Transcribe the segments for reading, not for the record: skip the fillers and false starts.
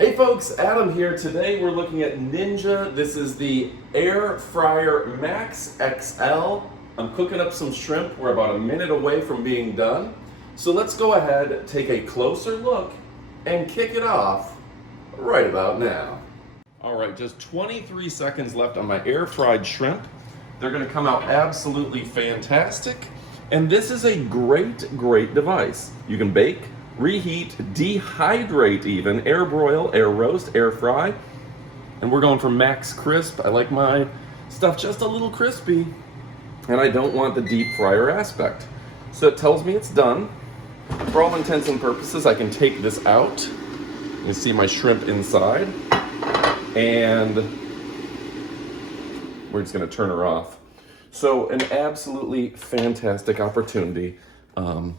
Hey folks, Adam here. Today we're looking at Ninja. This is the Air Fryer Max XL. I'm cooking up some shrimp. We're about a minute away from being done. So let's go ahead, take a closer look, and kick it off right about now. All right, just 23 seconds left on my air fried shrimp. They're gonna come out absolutely fantastic. And this is a great device. You can bake, reheat, dehydrate even, air broil, air roast, air fry. And we're going for max crisp. I like my stuff just a little crispy, and I don't want the deep fryer aspect. So it tells me it's done. For all intents and purposes, I can take this out. You can see my shrimp inside. And we're just gonna turn her off. So an absolutely fantastic opportunity.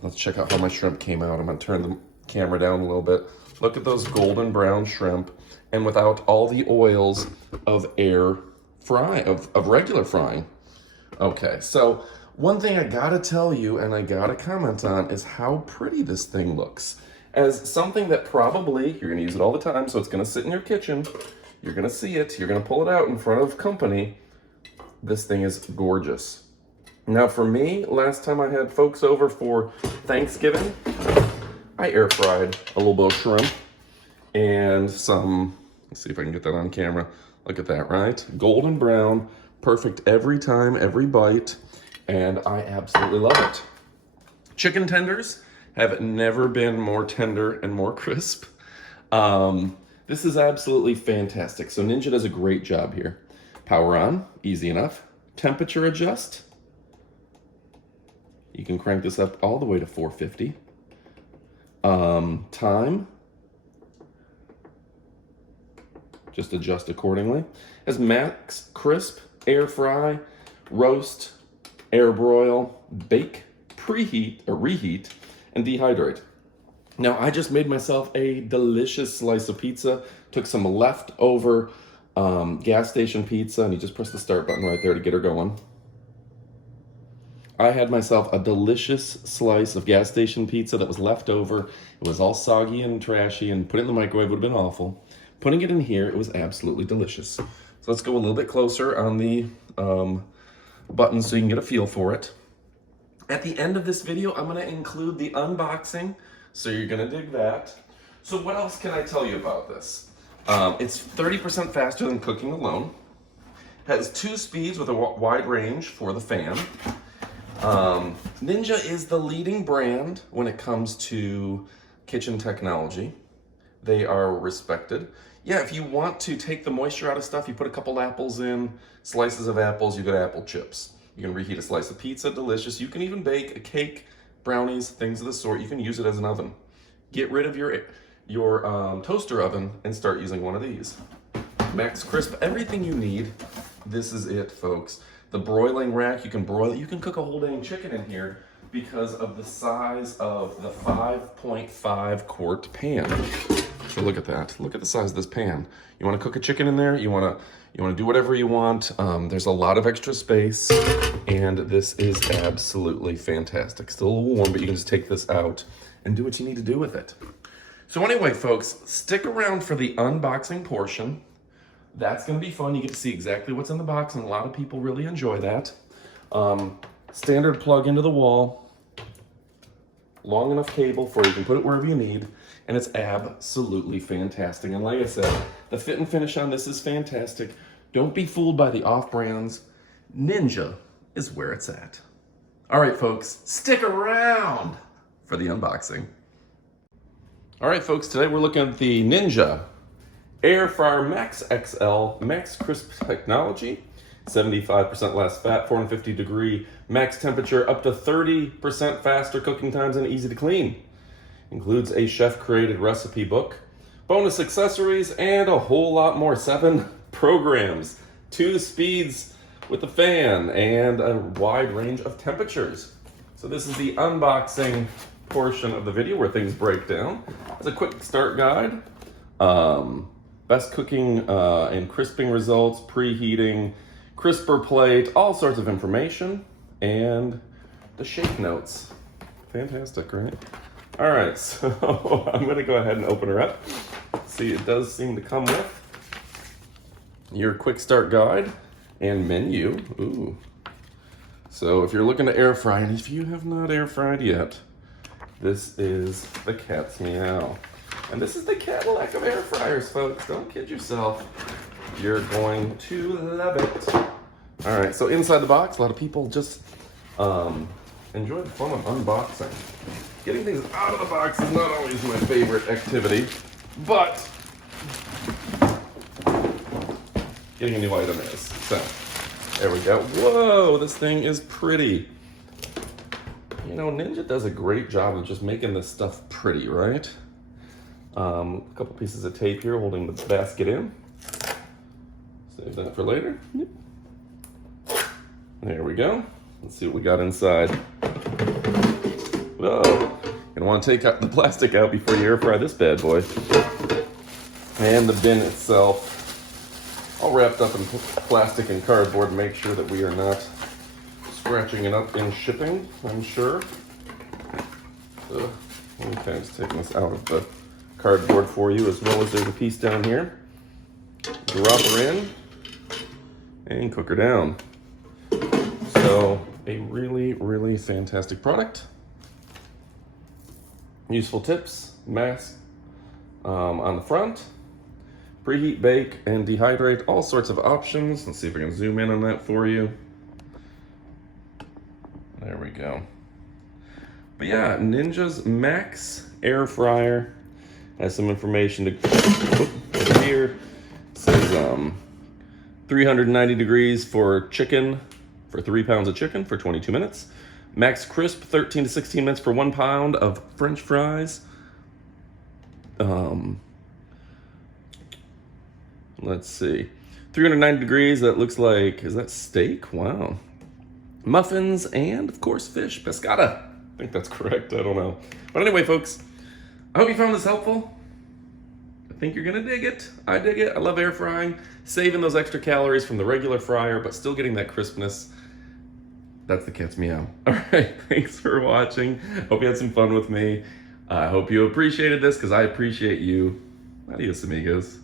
Let's check out how my shrimp came out. I'm gonna turn the camera down a little bit. Look at those golden brown shrimp, and without all the oils of air fry, of regular frying. Okay, so one thing I gotta tell you and I gotta comment on is how pretty this thing looks. As something that probably, you're gonna use it all the time, so it's gonna sit in your kitchen, you're gonna see it, you're gonna pull it out in front of company. This thing is gorgeous. Now for me, last time I had folks over for Thanksgiving, I air fried a little bit of shrimp and some, let's see if I can get that on camera. Look at that, right? Golden brown, perfect every time, every bite, and I absolutely love it. Chicken tenders have never been more tender and more crisp. This is absolutely fantastic. So Ninja does a great job here. Power on, easy enough. Temperature adjust. You can crank this up all the way to 450. Time, just adjust accordingly. Has max crisp, air fry, roast, air broil, bake, preheat or reheat, and dehydrate. Now I just made myself a delicious slice of pizza. Took some leftover gas station pizza, and you just press the start button right there to get her going. I had myself a delicious slice of gas station pizza that was left over. It was all soggy and trashy, and put it in the microwave would have been awful. Putting it in here, it was absolutely delicious. So let's go a little bit closer on the button so you can get a feel for it. At the end of this video, I'm gonna include the unboxing, so you're gonna dig that. So what else can I tell you about this? It's 30% faster than cooking alone. Has 2 speeds with a wide range for the fan. Ninja is the leading brand when it comes to kitchen technology. They are respected. Yeah, if you want to take the moisture out of stuff, you put a couple apples in, slices of apples, you get apple chips. You can reheat a slice of pizza, delicious. You can even bake a cake, brownies, things of the sort. You can use it as an oven. Get rid of your toaster oven and start using one of these. Max crisp, everything you need. This is it, folks. The broiling rack, you can broil it. You can cook a whole dang chicken in here because of the size of the 5.5 quart pan. So look at that. Look at the size of this pan. You want to cook a chicken in there? You want to do whatever you want. There's a lot of extra space, and this is absolutely fantastic. Still a little warm, but you can just take this out and do what you need to do with it. So anyway, folks, stick around for the unboxing portion. That's going to be fun. You get to see exactly what's in the box, and a lot of people really enjoy that. Standard plug into the wall, long enough cable for you can put it wherever you need, and it's absolutely fantastic. And like I said, the fit and finish on this is fantastic. Don't be fooled by the off-brands. Ninja is where it's at. All right, folks, stick around for the unboxing. All right, folks, today we're looking at the Ninja Air Fryer Max XL Max Crisp Technology. 75% less fat, 450 degree max temperature, up to 30% faster cooking times, and easy to clean. Includes a chef-created recipe book, bonus accessories, and a whole lot more. 7 programs, 2 speeds with the fan, and a wide range of temperatures. So this is the unboxing portion of the video where things break down. It's a quick start guide. Best cooking and crisping results, preheating, crisper plate, all sorts of information, and the shake notes. Fantastic, right? All right, so I'm gonna go ahead and open her up. See, it does seem to come with your quick start guide and menu. Ooh. So if you're looking to air fry, and if you have not air fried yet, this is the cat's meow. And this is the Cadillac of air fryers, folks. Don't kid yourself. You're going to love it. All right, so inside the box, a lot of people just enjoy the fun of unboxing. Getting things out of the box is not always my favorite activity, but getting a new item is. So, there we go. Whoa, this thing is pretty. You know, Ninja does a great job of just making this stuff pretty, right? A couple pieces of tape here holding the basket in. Save that for later. Yep. There we go. Let's see what we got inside. Whoa. Gonna want to take the plastic out before you air fry this bad boy. And the bin itself, all wrapped up in plastic and cardboard to make sure that we are not scratching it up in shipping, I'm sure. So, let me kind of take this out of the cardboard for you, as well as there's a piece down here. Drop her in and cook her down. So, a really, really fantastic product. Useful tips, mask on the front, preheat, bake, and dehydrate, all sorts of options. Let's see if we can zoom in on that for you. There we go. But yeah, Ninja's Max Air Fryer has some information to put here. It says 390 degrees for chicken, for 3 pounds of chicken for 22 minutes. Max Crisp, 13 to 16 minutes for 1 pound of French fries. Let's see. 390 degrees, that looks like, is that steak? Wow. Muffins, and of course fish, pescata. I think that's correct, I don't know. But anyway, folks, I hope you found this helpful. I think you're gonna dig it. I dig it, I love air frying. Saving those extra calories from the regular fryer, but still getting that crispness. That's the cat's meow. All right, thanks for watching. Hope you had some fun with me. I hope you appreciated this, because I appreciate you. Adios, amigos.